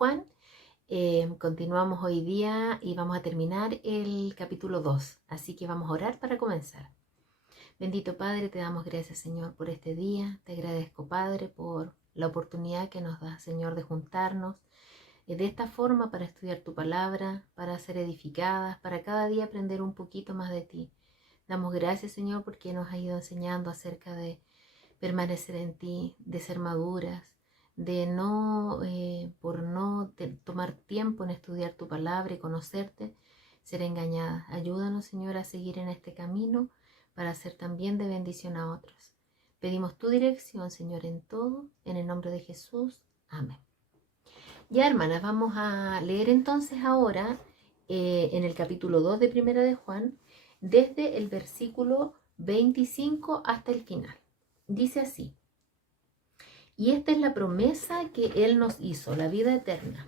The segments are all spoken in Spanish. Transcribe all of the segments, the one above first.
Juan. Continuamos hoy día y vamos a terminar el capítulo 2, así que vamos a orar para comenzar. Bendito Padre, te damos gracias, Señor, por este día. Te agradezco, Padre, por la oportunidad que nos da, Señor, de juntarnos de esta forma para estudiar tu palabra, para ser edificadas, para cada día aprender un poquito más de ti. Damos gracias, Señor, porque nos has ido enseñando acerca de permanecer en ti, de ser maduras, de no, por no tomar tiempo en estudiar tu palabra y conocerte, ser engañada. Ayúdanos, Señor, a seguir en este camino para ser también de bendición a otros. Pedimos tu dirección, Señor, en todo, en el nombre de Jesús. Amén. Ya, hermanas, vamos a leer entonces ahora en el capítulo 2 de Primera de Juan, desde el versículo 25 hasta el final. Dice así: y esta es la promesa que Él nos hizo, la vida eterna.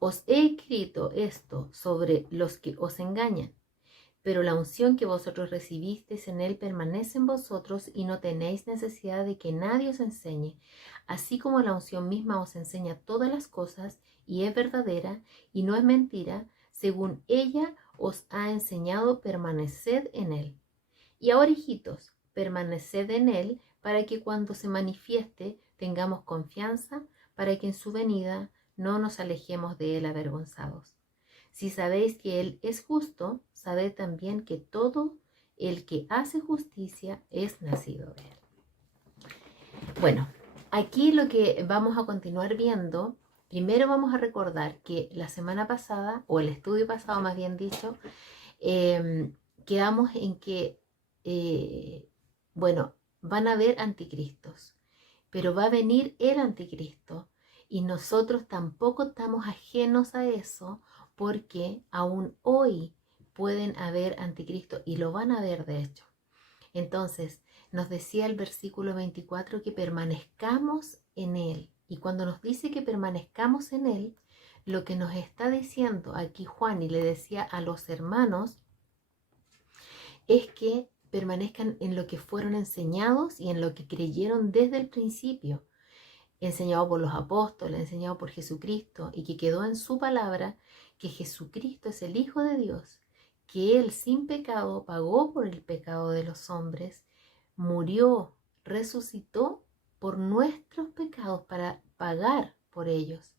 Os he escrito esto sobre los que os engañan, pero la unción que vosotros recibisteis en Él permanece en vosotros y no tenéis necesidad de que nadie os enseñe, así como la unción misma os enseña todas las cosas y es verdadera y no es mentira, según ella os ha enseñado, permaneced en Él. Y ahora, hijitos, permaneced en Él para que cuando se manifieste tengamos confianza, para que en su venida no nos alejemos de Él avergonzados. Si sabéis que Él es justo, sabed también que todo el que hace justicia es nacido de Él. Bueno, aquí lo que vamos a continuar viendo, primero vamos a recordar que la semana pasada, o el estudio pasado más bien dicho, quedamos en que, van a haber anticristos, pero va a venir el anticristo y nosotros tampoco estamos ajenos a eso, porque aún hoy pueden haber anticristos y lo van a haber de hecho. Entonces, nos decía el versículo 24 que permanezcamos en Él. Y cuando nos dice que permanezcamos en Él, lo que nos está diciendo aquí Juan y le decía a los hermanos es que permanezcan en lo que fueron enseñados y en lo que creyeron desde el principio, enseñado por los apóstoles, enseñado por Jesucristo, y que quedó en su palabra que Jesucristo es el Hijo de Dios, que Él sin pecado pagó por el pecado de los hombres, murió, resucitó por nuestros pecados para pagar por ellos,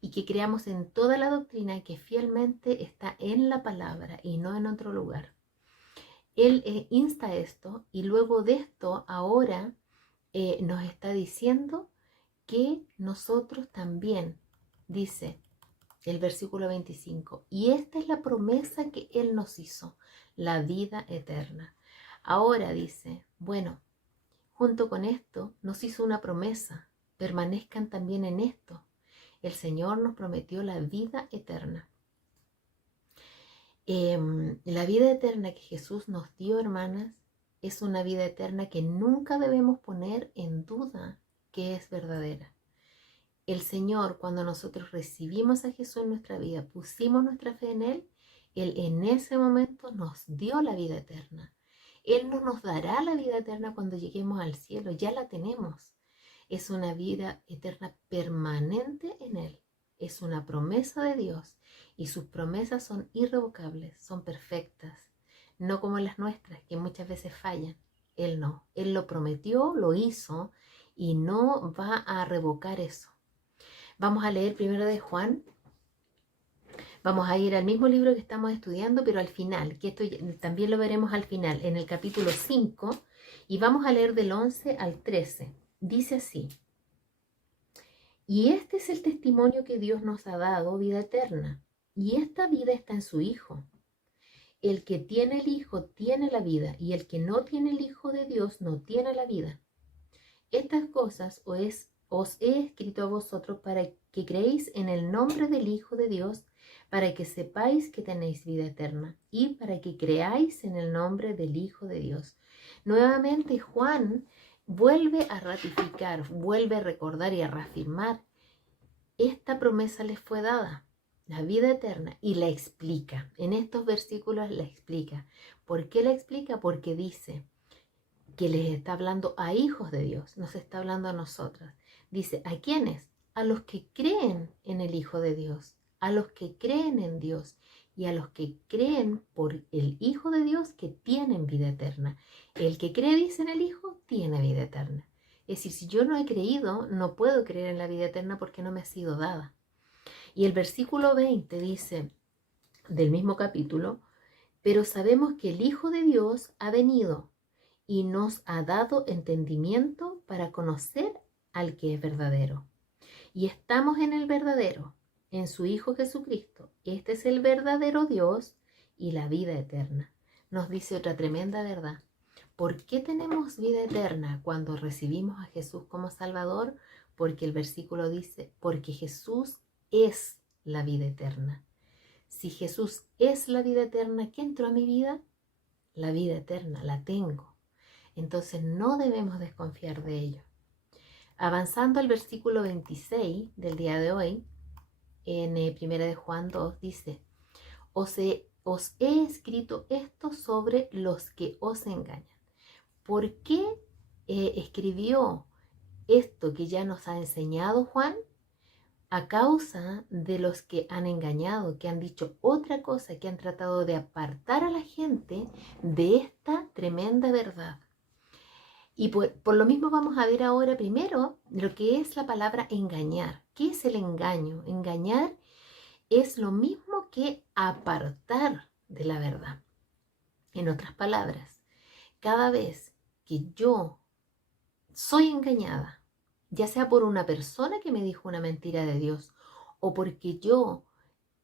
y que creamos en toda la doctrina que fielmente está en la palabra y no en otro lugar. Él insta esto y luego de esto ahora nos está diciendo que nosotros también, dice el versículo 25, y esta es la promesa que Él nos hizo, la vida eterna. Ahora dice, bueno, junto con esto nos hizo una promesa, permanezcan también en esto. El Señor nos prometió la vida eterna. La vida eterna que Jesús nos dio, hermanas, es una vida eterna que nunca debemos poner en duda que es verdadera. El Señor, cuando nosotros recibimos a Jesús en nuestra vida, pusimos nuestra fe en Él, Él en ese momento nos dio la vida eterna. Él no nos dará la vida eterna cuando lleguemos al cielo, ya la tenemos. Es una vida eterna permanente en Él. Es una promesa de Dios y sus promesas son irrevocables, son perfectas, no como las nuestras que muchas veces fallan. Él no, Él lo prometió, lo hizo y no va a revocar eso. Vamos a leer primero de Juan. Vamos a ir al mismo libro que estamos estudiando, pero al final, que esto también lo veremos al final, en el capítulo 5, y vamos a leer del 11 al 13. Dice así: y este es el testimonio que Dios nos ha dado, vida eterna, y esta vida está en su Hijo. El que tiene el Hijo tiene la vida, y el que no tiene el Hijo de Dios no tiene la vida. Estas cosas os he escrito a vosotros para que creéis en el nombre del Hijo de Dios, para que sepáis que tenéis vida eterna, y para que creáis en el nombre del Hijo de Dios. Nuevamente Juan vuelve a ratificar, vuelve a recordar y a reafirmar. Esta promesa les fue dada, la vida eterna, y la explica. En estos versículos la explica. ¿Por qué la explica? Porque dice que les está hablando a hijos de Dios, nos está hablando a nosotras. Dice, ¿a quiénes? a los que creen en el Hijo de Dios, a los que creen en Dios y a los que creen por el Hijo de Dios que tienen vida eterna. El que cree, dice, en el Hijo, tiene vida eterna. Es decir, si yo no he creído, no puedo creer en la vida eterna porque no me ha sido dada. Y el versículo 20 dice, del mismo capítulo, pero sabemos que el Hijo de Dios ha venido y nos ha dado entendimiento para conocer al que es verdadero. Y estamos en el verdadero, en su Hijo Jesucristo. Este es el verdadero Dios y la vida eterna. Nos dice otra tremenda verdad. ¿Por qué tenemos vida eterna cuando recibimos a Jesús como Salvador? Porque el versículo dice, porque Jesús es la vida eterna. Si Jesús es la vida eterna, ¿qué entró a mi vida? La vida eterna, la tengo. Entonces no debemos desconfiar de ello. Avanzando al versículo 26 del día de hoy, en 1 de Juan 2, dice, os he escrito esto sobre los que os engañan. ¿Por qué escribió esto que ya nos ha enseñado Juan? A causa de los que han engañado, que han dicho otra cosa, que han tratado de apartar a la gente de esta tremenda verdad. Y por lo mismo vamos a ver ahora primero lo que es la palabra engañar. ¿Qué es el engaño? Engañar es lo mismo que apartar de la verdad. En otras palabras, cada vez que yo soy engañada, ya sea por una persona que me dijo una mentira de Dios o porque yo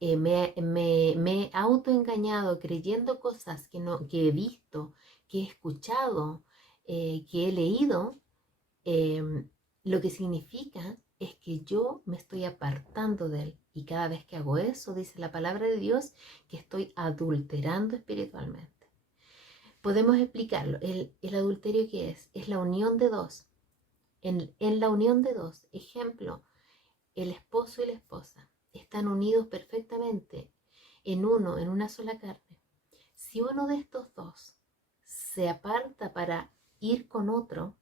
me he autoengañado creyendo cosas que he visto, que he escuchado, que he leído, lo que significa es que yo me estoy apartando de Él. Y cada vez que hago eso, dice la palabra de Dios, que estoy adulterando espiritualmente. Podemos explicarlo. El adulterio, ¿qué es? Es la unión de dos. En la unión de dos, ejemplo, el esposo y la esposa están unidos perfectamente en una sola carne. Si uno de estos dos se aparta para ir con otro,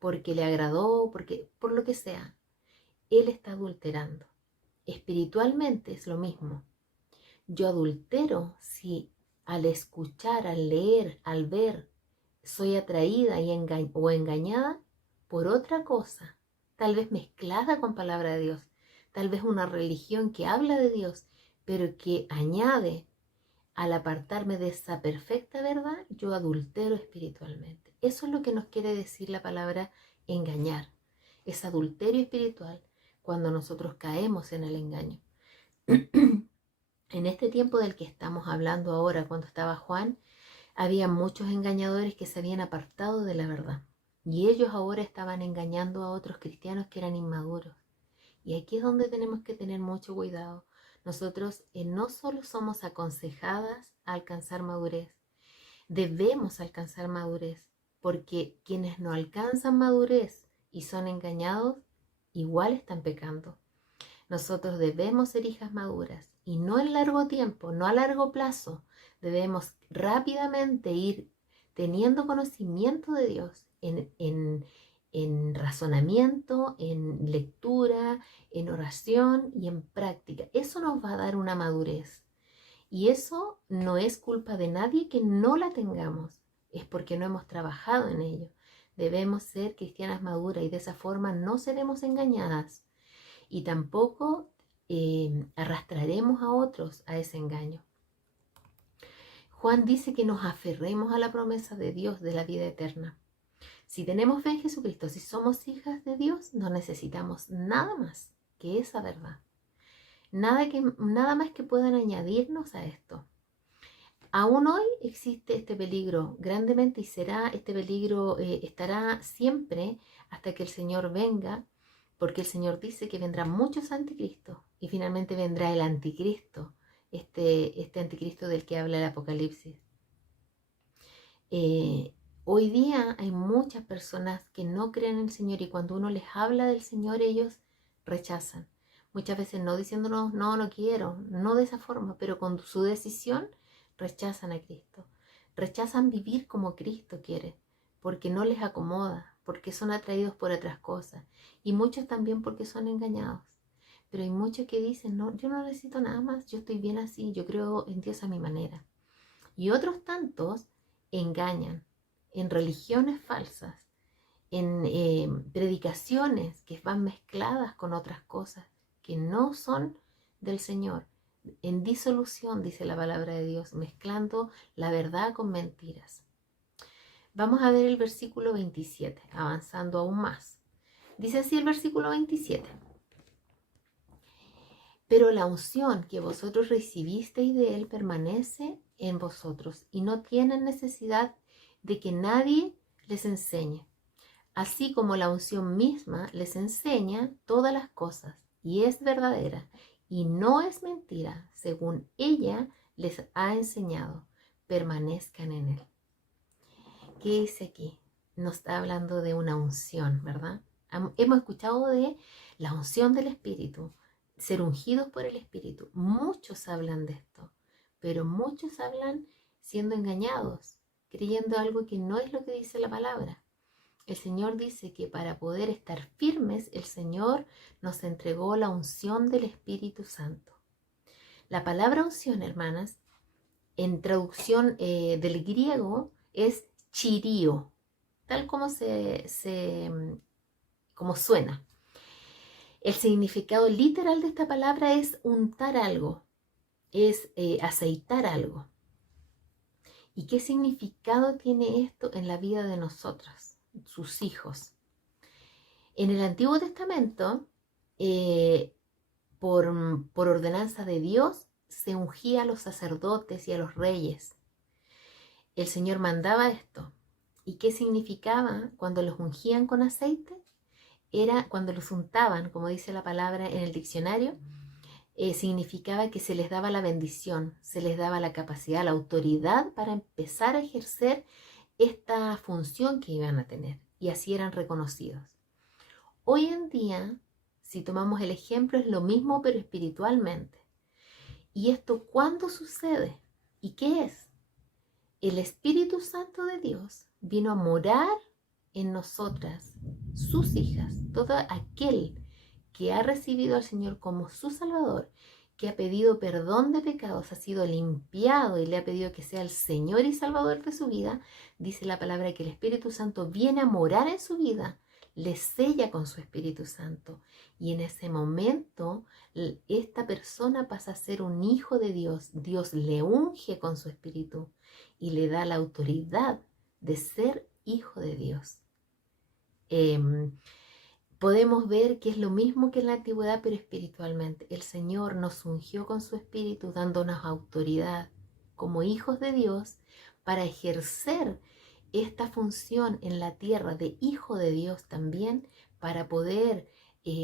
porque le agradó, por lo que sea, él está adulterando. Espiritualmente es lo mismo. Yo adultero si al escuchar, al leer, al ver, soy atraída o engañada por otra cosa, tal vez mezclada con palabra de Dios, tal vez una religión que habla de Dios, pero que añade, al apartarme de esa perfecta verdad, yo adultero espiritualmente. Eso es lo que nos quiere decir la palabra engañar. Es adulterio espiritual cuando nosotros caemos en el engaño. En este tiempo del que estamos hablando ahora, cuando estaba Juan, había muchos engañadores que se habían apartado de la verdad. Y ellos ahora estaban engañando a otros cristianos que eran inmaduros. Y aquí es donde tenemos que tener mucho cuidado. Nosotros no solo somos aconsejadas a alcanzar madurez, debemos alcanzar madurez, porque quienes no alcanzan madurez y son engañados, igual están pecando. Nosotros debemos ser hijas maduras y no en largo tiempo, no a largo plazo. Debemos rápidamente ir teniendo conocimiento de Dios en razonamiento, en lectura, en oración y en práctica. Eso nos va a dar una madurez. Y eso no es culpa de nadie que no la tengamos, es porque no hemos trabajado en ello. Debemos ser cristianas maduras y de esa forma no seremos engañadas y tampoco arrastraremos a otros a ese engaño. Juan dice que nos aferremos a la promesa de Dios de la vida eterna. Si tenemos fe en Jesucristo, si somos hijas de Dios, no necesitamos nada más que esa verdad. Nada más que puedan añadirnos a esto. Aún hoy existe este peligro grandemente y este peligro estará siempre hasta que el Señor venga, porque el Señor dice que vendrán muchos anticristos y finalmente vendrá el anticristo, este anticristo del que habla el Apocalipsis. Hoy día hay muchas personas que no creen en el Señor y cuando uno les habla del Señor ellos rechazan. Muchas veces no diciéndonos, no quiero, no de esa forma, pero con su decisión rechazan a Cristo. Rechazan vivir como Cristo quiere, porque no les acomoda, porque son atraídos por otras cosas. Y muchos también porque son engañados. Pero hay muchos que dicen, no, yo no necesito nada más, yo estoy bien así, yo creo en Dios a mi manera. Y otros tantos engañan en religiones falsas, en predicaciones que van mezcladas con otras cosas que no son del Señor, en disolución, dice la palabra de Dios, mezclando la verdad con mentiras. Vamos a ver el versículo 27, avanzando aún más. Dice así el versículo 27. Pero la unción que vosotros recibisteis de Él permanece en vosotros y no tienen necesidad de que nadie les enseñe. Así como la unción misma les enseña todas las cosas y es verdadera y no es mentira, según ella les ha enseñado, permanezcan en Él. ¿Qué dice aquí? Nos está hablando de una unción, ¿verdad? Hemos escuchado de la unción del Espíritu, ser ungidos por el Espíritu. Muchos hablan de esto, pero muchos hablan siendo engañados, creyendo algo que no es lo que dice la palabra. El Señor dice que para poder estar firmes, el Señor nos entregó la unción del Espíritu Santo. La palabra unción, hermanas, en traducción del griego es chirio, tal como como suena. El significado literal de esta palabra es untar algo, es aceitar algo. ¿Y qué significado tiene esto en la vida de nosotros, sus hijos? En el Antiguo Testamento, por ordenanza de Dios, se ungía a los sacerdotes y a los reyes. El Señor mandaba esto. ¿Y qué significaba cuando los ungían con aceite? Era cuando los untaban, como dice la palabra en el diccionario, significaba que se les daba la bendición, se les daba la capacidad, la autoridad para empezar a ejercer esta función que iban a tener. Y así eran reconocidos. Hoy en día, si tomamos el ejemplo, es lo mismo pero espiritualmente. ¿Y esto cuándo sucede? ¿Y qué es? El Espíritu Santo de Dios vino a morar en nosotras, sus hijas, todo aquel que ha recibido al Señor como su Salvador, que ha pedido perdón de pecados, ha sido limpiado y le ha pedido que sea el Señor y Salvador de su vida, dice la palabra que el Espíritu Santo viene a morar en su vida, le sella con su Espíritu Santo y en ese momento esta persona pasa a ser un hijo de Dios. Dios le unge con su Espíritu y le da la autoridad de ser hijo de Dios. Podemos ver que es lo mismo que en la antigüedad, pero espiritualmente. El Señor nos ungió con su Espíritu, dándonos autoridad como hijos de Dios para ejercer esta función en la tierra de hijo de Dios también, para poder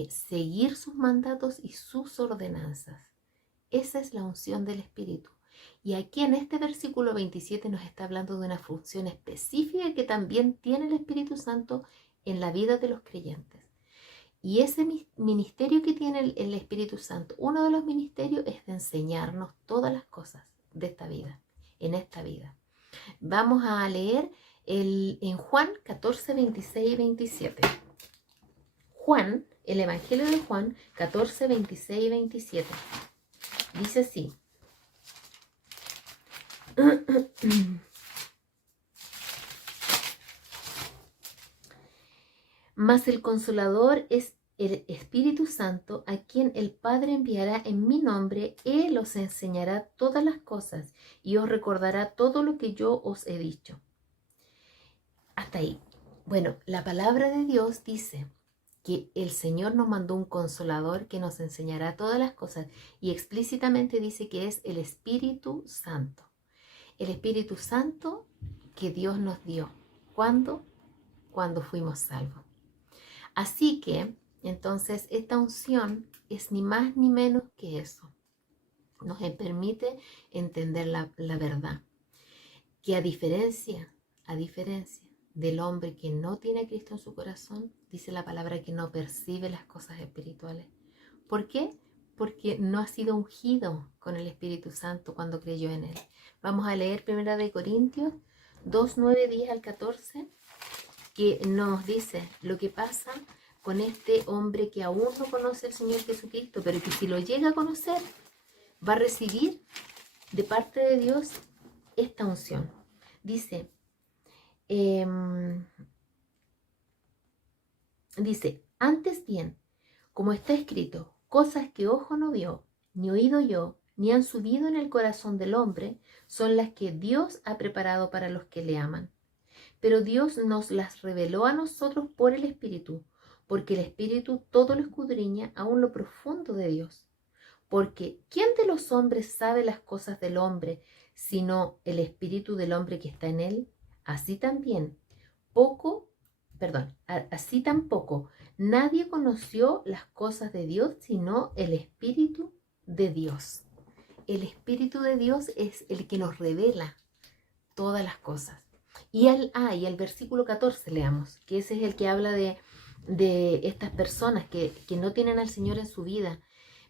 seguir sus mandatos y sus ordenanzas. Esa es la unción del Espíritu. Y aquí en este versículo 27 nos está hablando de una función específica que también tiene el Espíritu Santo en la vida de los creyentes. Y ese ministerio que tiene el Espíritu Santo, uno de los ministerios es de enseñarnos todas las cosas de esta vida, en esta vida. Vamos a leer en Juan 14, 26 y 27. Juan, el Evangelio de Juan 14, 26 y 27. Dice así. Mas el Consolador es el Espíritu Santo, a quien el Padre enviará en mi nombre. Él os enseñará todas las cosas y os recordará todo lo que yo os he dicho. Hasta ahí. Bueno, la palabra de Dios dice que el Señor nos mandó un Consolador que nos enseñará todas las cosas y explícitamente dice que es el Espíritu Santo. El Espíritu Santo que Dios nos dio. ¿Cuándo? Cuando fuimos salvos. Así que, entonces, esta unción es ni más ni menos que eso. Nos permite entender la verdad. Que a diferencia del hombre que no tiene a Cristo en su corazón, dice la palabra que no percibe las cosas espirituales. ¿Por qué? Porque no ha sido ungido con el Espíritu Santo cuando creyó en él. Vamos a leer 1 Corintios 2, 9, 10 al 14. que nos dice lo que pasa con este hombre que aún no conoce al Señor Jesucristo, pero que si lo llega a conocer, va a recibir de parte de Dios esta unción. Dice, antes bien, como está escrito, cosas que ojo no vio, ni oído yo, ni han subido en el corazón del hombre, son las que Dios ha preparado para los que le aman. Pero Dios nos las reveló a nosotros por el Espíritu, porque el Espíritu todo lo escudriña aún lo profundo de Dios. Porque ¿quién de los hombres sabe las cosas del hombre, sino el Espíritu del hombre que está en él? Así tampoco, nadie conoció las cosas de Dios, sino el Espíritu de Dios. El Espíritu de Dios es el que nos revela todas las cosas. Y el versículo 14 leamos, que ese es el que habla de estas personas que no tienen al Señor en su vida.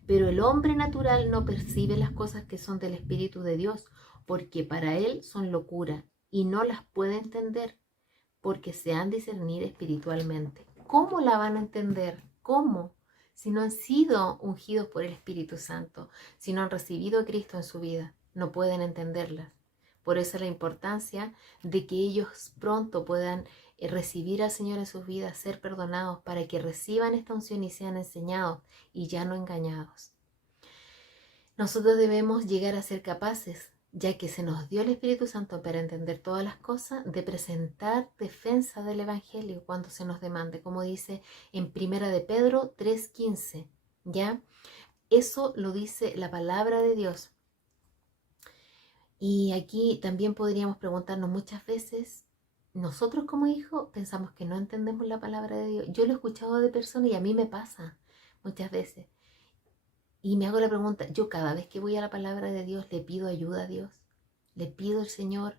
Pero el hombre natural no percibe las cosas que son del Espíritu de Dios, porque para él son locura y no las puede entender, porque se han de discernir espiritualmente. ¿Cómo la van a entender? ¿Cómo? Si no han sido ungidos por el Espíritu Santo, si no han recibido a Cristo en su vida, no pueden entenderlas. Por eso la importancia de que ellos pronto puedan recibir al Señor en sus vidas, ser perdonados, para que reciban esta unción y sean enseñados y ya no engañados. Nosotros debemos llegar a ser capaces, ya que se nos dio el Espíritu Santo para entender todas las cosas, de presentar defensa del Evangelio cuando se nos demande, como dice en 1 de Pedro 3:15, ¿ya? Eso lo dice la palabra de Dios. Y aquí también podríamos preguntarnos muchas veces, nosotros como hijos pensamos que no entendemos la palabra de Dios. Yo lo he escuchado de personas y a mí me pasa muchas veces. Y me hago la pregunta, yo cada vez que voy a la palabra de Dios le pido ayuda a Dios. Le pido al Señor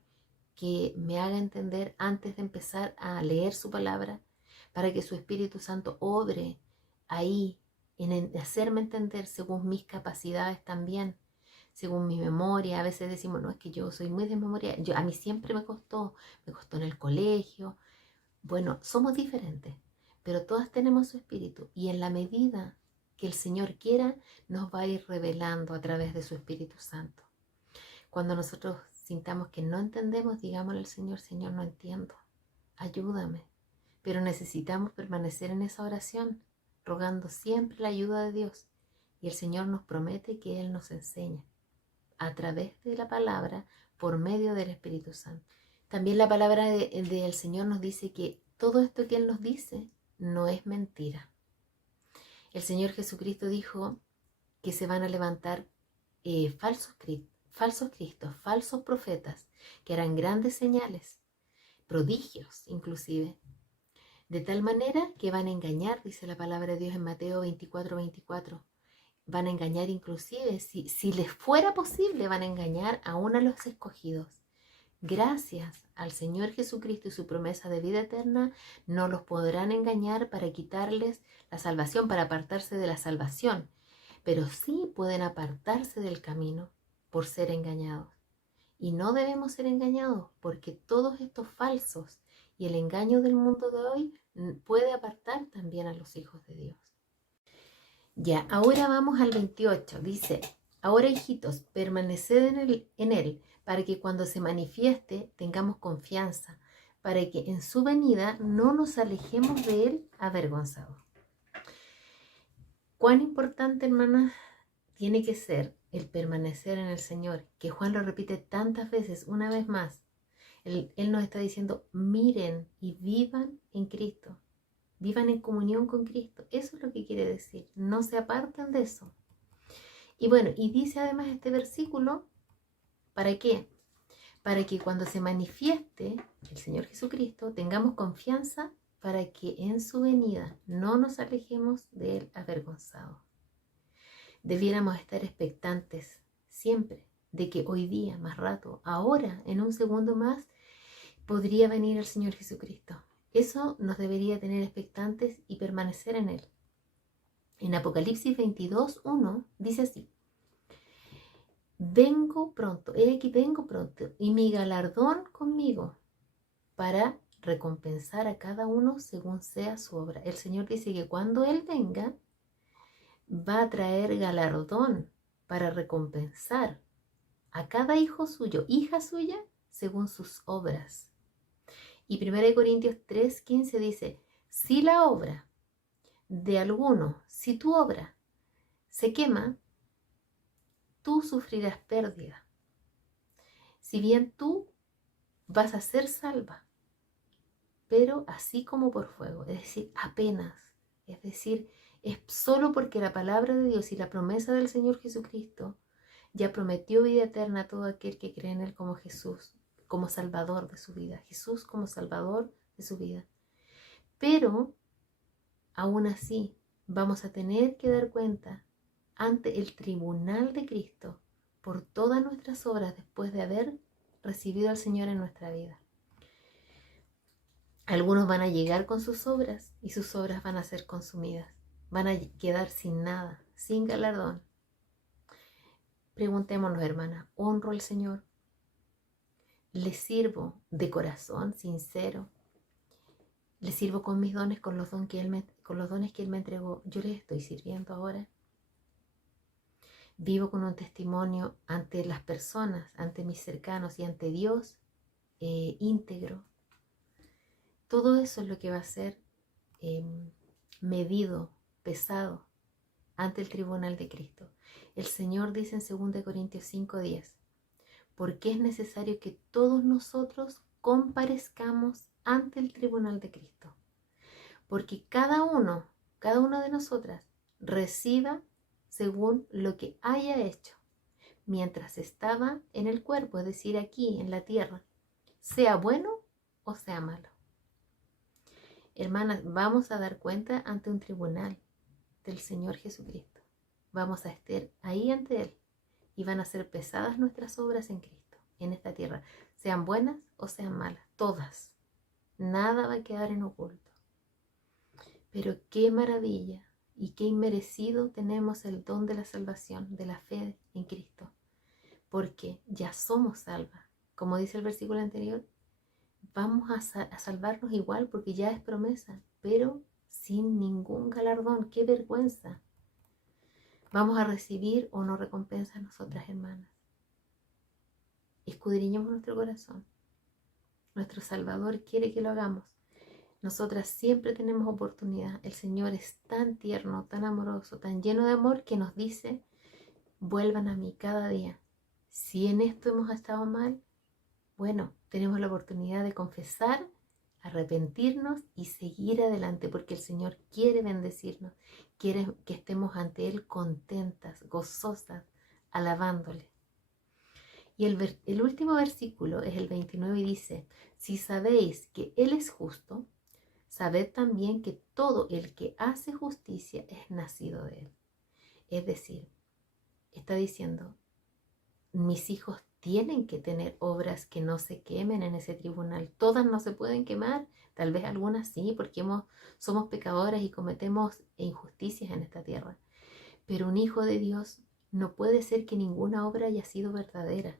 que me haga entender antes de empezar a leer su palabra, para que su Espíritu Santo obre ahí en hacerme entender según mis capacidades también, según mi memoria. A veces decimos, no, es que yo soy muy de memoria. A mí siempre me costó en el colegio. Bueno, somos diferentes, pero todas tenemos su Espíritu, y en la medida que el Señor quiera, nos va a ir revelando a través de su Espíritu Santo. Cuando nosotros sintamos que no entendemos, digámosle al Señor, Señor, no entiendo, ayúdame. Pero necesitamos permanecer en esa oración, rogando siempre la ayuda de Dios. Y el Señor nos promete que Él nos enseña a través de la palabra, por medio del Espíritu Santo. También la palabra del Señor nos dice que todo esto que Él nos dice no es mentira. El Señor Jesucristo dijo que se van a levantar falsos cristos, falsos profetas, que harán grandes señales, prodigios inclusive, de tal manera que van a engañar, dice la palabra de Dios en Mateo 24:24. Van a engañar inclusive, si les fuera posible, van a engañar aún a los escogidos. Gracias al Señor Jesucristo y su promesa de vida eterna, no los podrán engañar para quitarles la salvación, para apartarse de la salvación, pero sí pueden apartarse del camino por ser engañados. Y no debemos ser engañados, porque todos estos falsos y el engaño del mundo de hoy puede apartar también a los hijos de Dios. Ya, ahora vamos al 28. Dice, ahora hijitos, permaneced en él, para que cuando se manifieste tengamos confianza, para que en su venida no nos alejemos de él avergonzados. Cuán importante, hermanas, tiene que ser el permanecer en el Señor, que Juan lo repite tantas veces, una vez más. Él nos está diciendo, miren y vivan en Cristo. Vivan en comunión con Cristo. Eso es lo que quiere decir. No se aparten de eso. Y bueno, y dice además este versículo, ¿para qué? Para que cuando se manifieste el Señor Jesucristo, tengamos confianza, para que en su venida no nos alejemos de él avergonzados. Debiéramos estar expectantes siempre de que hoy día, más rato, ahora, en un segundo más, podría venir el Señor Jesucristo. Eso nos debería tener expectantes y permanecer en él. En Apocalipsis 22:1 dice así: vengo pronto, he aquí vengo pronto, y mi galardón conmigo, para recompensar a cada uno según sea su obra. El Señor dice que cuando Él venga, va a traer galardón para recompensar a cada hijo suyo, hija suya, según sus obras. Y 1 Corintios 3:15 dice, si la obra de alguno, si tu obra se quema, tú sufrirás pérdida. Si bien tú vas a ser salva, pero así como por fuego, es decir, apenas, es decir, es solo porque la palabra de Dios y la promesa del Señor Jesucristo ya prometió vida eterna a todo aquel que cree en Él como Jesús, como Salvador de su vida, Jesús como Salvador de su vida. Pero, aún así, vamos a tener que dar cuenta ante el tribunal de Cristo por todas nuestras obras después de haber recibido al Señor en nuestra vida. Algunos van a llegar con sus obras y sus obras van a ser consumidas. Van a quedar sin nada, sin galardón. Preguntémonos, hermanas, ¿honro al Señor? ¿Le sirvo de corazón, sincero? ¿Le sirvo con mis dones, con los dones que Él me entregó? ¿Yo les estoy sirviendo ahora? ¿Vivo con un testimonio ante las personas, ante mis cercanos y ante Dios íntegro? Todo eso es lo que va a ser medido, pesado ante el tribunal de Cristo. El Señor dice en 2 Corintios 5:10, porque es necesario que todos nosotros comparezcamos ante el tribunal de Cristo. Porque cada uno de nosotras reciba según lo que haya hecho mientras estaba en el cuerpo, es decir, aquí en la tierra, sea bueno o sea malo. Hermanas, vamos a dar cuenta ante un tribunal del Señor Jesucristo. Vamos a estar ahí ante Él y van a ser pesadas nuestras obras en Cristo, en esta tierra, sean buenas o sean malas, todas. Nada va a quedar en oculto. Pero qué maravilla y qué inmerecido tenemos el don de la salvación, de la fe en Cristo, porque ya somos salvas. Como dice el versículo anterior, vamos a salvarnos igual porque ya es promesa, pero sin ningún galardón. ¡Qué vergüenza! Vamos a recibir o no recompensa nosotras, hermanas. Escudriñemos nuestro corazón. Nuestro Salvador quiere que lo hagamos. Nosotras siempre tenemos oportunidad. El Señor es tan tierno, tan amoroso, tan lleno de amor que nos dice, vuelvan a mí cada día. Si en esto hemos estado mal, bueno, tenemos la oportunidad de confesar, arrepentirnos y seguir adelante, porque el Señor quiere bendecirnos, quiere que estemos ante Él contentas, gozosas, alabándole. Y el último versículo es el 29 y dice, si sabéis que Él es justo, sabed también que todo el que hace justicia es nacido de Él. Es decir, está diciendo, mis hijos tienen que tener obras que no se quemen en ese tribunal. Todas no se pueden quemar, tal vez algunas sí, porque somos pecadoras y cometemos injusticias en esta tierra. Pero un hijo de Dios no puede ser que ninguna obra haya sido verdadera.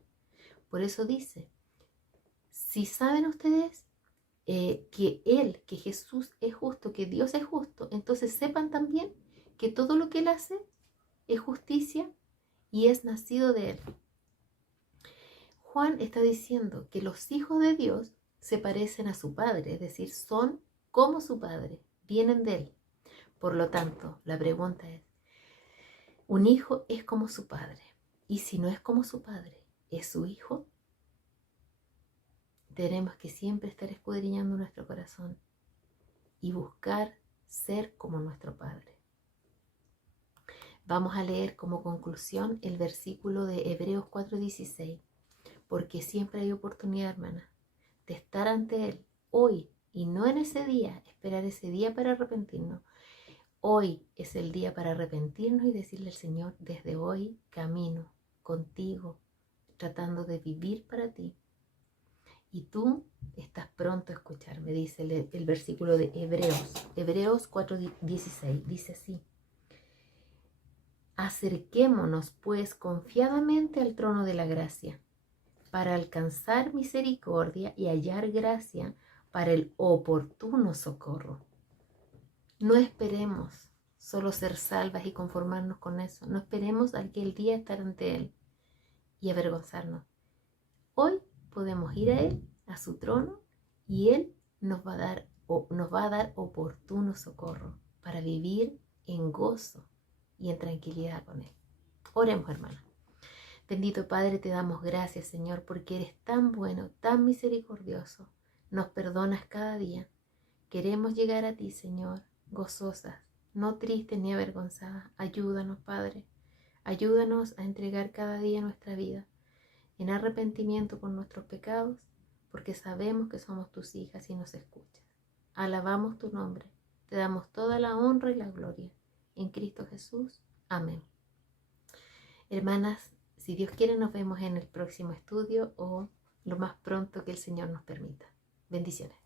Por eso dice, si saben ustedes que Jesús es justo, que Dios es justo, entonces sepan también que todo lo que Él hace es justicia y es nacido de Él. Juan está diciendo que los hijos de Dios se parecen a su Padre, es decir, son como su Padre, vienen de Él. Por lo tanto, la pregunta es, ¿un hijo es como su Padre? Y si no es como su Padre, ¿es su hijo? Tenemos que siempre estar escudriñando nuestro corazón y buscar ser como nuestro Padre. Vamos a leer como conclusión el versículo de Hebreos 4:16, porque siempre hay oportunidad, hermana, de estar ante Él hoy y no en ese día, esperar ese día para arrepentirnos. Hoy es el día para arrepentirnos y decirle al Señor, desde hoy camino contigo, tratando de vivir para ti. Y tú estás pronto a escucharme, dice el versículo de Hebreos 4:16, dice así. Acerquémonos pues confiadamente al trono de la gracia, para alcanzar misericordia y hallar gracia para el oportuno socorro. No esperemos solo ser salvas y conformarnos con eso. No esperemos aquel día estar ante Él y avergonzarnos. Hoy podemos ir a Él, a su trono, y Él nos va a dar oportuno socorro para vivir en gozo y en tranquilidad con Él. Oremos, hermanos. Bendito Padre, te damos gracias, Señor, porque eres tan bueno, tan misericordioso. Nos perdonas cada día. Queremos llegar a ti, Señor, gozosas, no tristes ni avergonzadas. Ayúdanos, Padre. Ayúdanos a entregar cada día nuestra vida en arrepentimiento por nuestros pecados, porque sabemos que somos tus hijas y nos escuchas. Alabamos tu nombre. Te damos toda la honra y la gloria. En Cristo Jesús. Amén. Hermanas, si Dios quiere, nos vemos en el próximo estudio o lo más pronto que el Señor nos permita. Bendiciones.